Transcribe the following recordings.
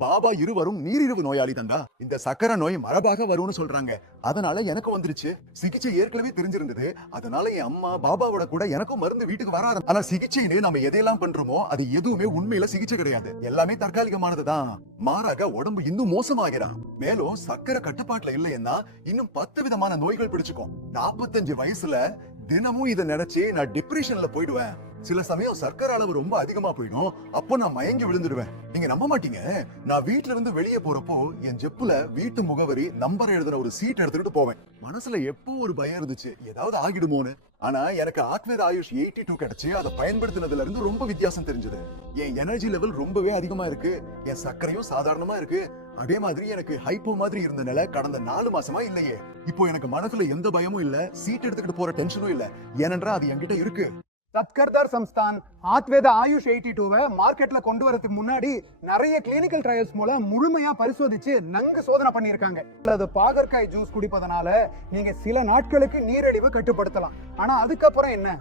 பாபா இருவரும் நீரிழிவு நோயாளி தந்தா. இந்த சக்கரை நோய் மரபாக வரும்னு சொல்றாங்க. அதனால எனக்கு வந்துருச்சு. சிகிச்சை ஏற்கனவே தெரிஞ்சிருந்தது. அதனால என் அம்மா பாபாவோட கூட எனக்கும் மருந்து வீட்டுக்கு வராது. ஆனா சிகிச்சைன்னு நம்ம எதையெல்லாம் பண்றோமோ அது எதுவுமே உண்மையில சிகிச்சை கிடையாது. எல்லாமே தற்காலிகமானதுதான். மாறாக உடம்பு இன்னும் மோசமாகிறான். மேலும் சக்கரை கட்டுப்பாட்டுல இல்லைன்னா இன்னும் 10 விதமான நோய்கள் பிடிச்சுக்கும். 45 வயசுல தினமும் இதை நினைச்சு நான் டிப்ரெஷன்ல போயிடுவேன். சில சமயம் சர்க்கரை அளவு ரொம்ப அதிகமா போயிடும். அப்போ நான் மயங்கி விழுந்துடுவேன். நீங்க நம்ப மாட்டீங்க, நான் வீட்ல இருந்து வெளியே போறப்போ என் ஜெப்புல வீட்டு முகவரி நம்பர் எழுதுன ஒரு சீட் எடுத்துட்டு போவேன். மனசுல எப்போ ஒரு பயம் இருந்துச்சு, ஏதாவது ஆகிடுமோன்னு. ஆனா எனக்கு ஆத்வேத ஆயுஷ் 82 கிடைச்சு அதை பயன்படுத்தினதுல இருந்து ரொம்ப வித்தியாசம் தெரிஞ்சது. என் எனர்ஜி லெவல் ரொம்பவே அதிகமா இருக்கு. என் சர்க்கரையும் சாதாரணமா இருக்கு. அதே மாதிரி எனக்கு ஹைப்போ மாதிரி இருந்த நிலை கடந்த 4 மாசமா இல்லையே. இப்போ எனக்கு மனசுல எந்த பயமும் இல்ல, சீட் எடுத்துக்கிட்டு போற டென்ஷனும் இல்ல. ஏனென்றா அது என்கிட்ட இருக்கு. சத்கர்தார் சம்ஸ்தான் ஆத்வேத ஆயுஷ் 82 மார்க்கெட்ல கொண்டு வரதுக்கு முன்னாடி நிறைய கிளினிக்கல் ட்ரையல்ஸ் மூலம் முழுமையா பரிசோதிச்சு நன்கு சோதனை பண்ணியிருக்காங்க. அது பாகற்காய் ஜூஸ் குடிப்பதனால நீங்க சில நாட்களுக்கு நீரிழிவை கட்டுப்படுத்தலாம். ஆனா அதுக்கப்புறம் என்ன?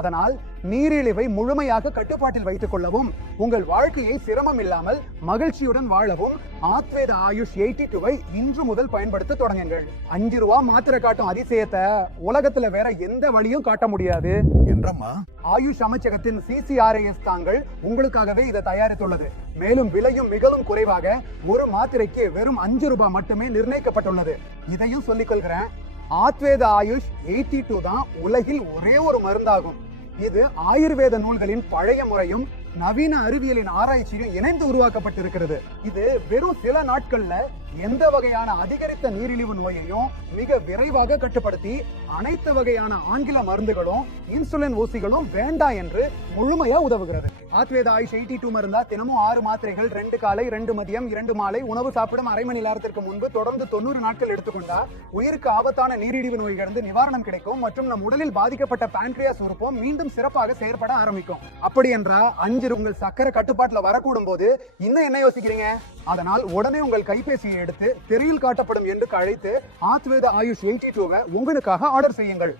அதனால் நீரிழிவை முழுமையாக கட்டுப்பாட்டில் வைத்துக் கொள்ளவும் உங்கள் வாழ்க்கையை சிரமம் இல்லாமல் மகிழ்ச்சியுடன் வாழவும் ஆத்வேத ஆயுஷ் 82 இன்று முதல் பயன்படுத்த தொடங்குங்கள். 5 ரூபா மாத்திரை காட்டும் அதிசயத்தை உலகத்துல வேற எந்த வழியும் காட்ட முடியாது என்றம்மா ஆயுஷ் அமைச்சகத்தின் CCRAS தாங்கள் உங்களுக்காகவே இதை தயாரித்துள்ளது. மேலும் விலையும் மிகவும் குறைவாக ஒரு மாத்திரைக்கு வெறும் 5 ரூபாய் மட்டுமே நிர்ணயிக்கப்பட்டுள்ளது. இதையும் சொல்லிக் கொள்கிறேன், ஆத்வேத ஆயுஷ் 82 தான் உலகில் ஒரே ஒரு மருந்தாகும். இது ஆயுர்வேத நூல்களின் பழைய முறையும் நவீன அறிவியலின் ஆராய்ச்சியும் இணைந்து உருவாக்கப்பட்டிருக்கிறது. இது வெறும் சில நாட்கள்ல எந்த வகையான அதிகரித்த நீரிழிவு நோயையும் மிக விரைவாக கட்டுப்படுத்தி அனைத்து வகையான ஆங்கில மருந்துகளும் இன்சுலின் ஊசிகளும் வேண்டாம் என்று முழுமையா உதவுகிறது. ஆத்வேத ஆயுஷ் 82 மருந்தா தினமும் 6 மாத்திரைகள் 2 காலை 2 மதியம் 2 மாலை உணவு சாப்பிடும் அரை மணி நேரத்திற்கு முன்பு தொடர்ந்து 90 நாட்கள் எடுத்துக்கொண்டா உயிருக்கு ஆபத்தான நீரிழிவு நோயிலிருந்து நிவாரணம் கிடைக்கும் மற்றும் நம் உடலில் பாதிக்கப்பட்ட பான்கிரியாஸ் உறுப்பும் மீண்டும் சிறப்பாக செயற்பட ஆரம்பிக்கும். அப்படி என்றா 5 உங்கள் சக்கரை கட்டுப்பாட்டுல வரக்கூடும் போது இன்னும் என்ன யோசிக்கிறீங்க? அதனால் உடனே உங்கள் கைபேசியை எடுத்து திரையில் காட்டப்படும் என்று அழைத்து ஆத்வேத ஆயுஷ் 82 உங்களுக்காக ஆர்டர் செய்யுங்கள்.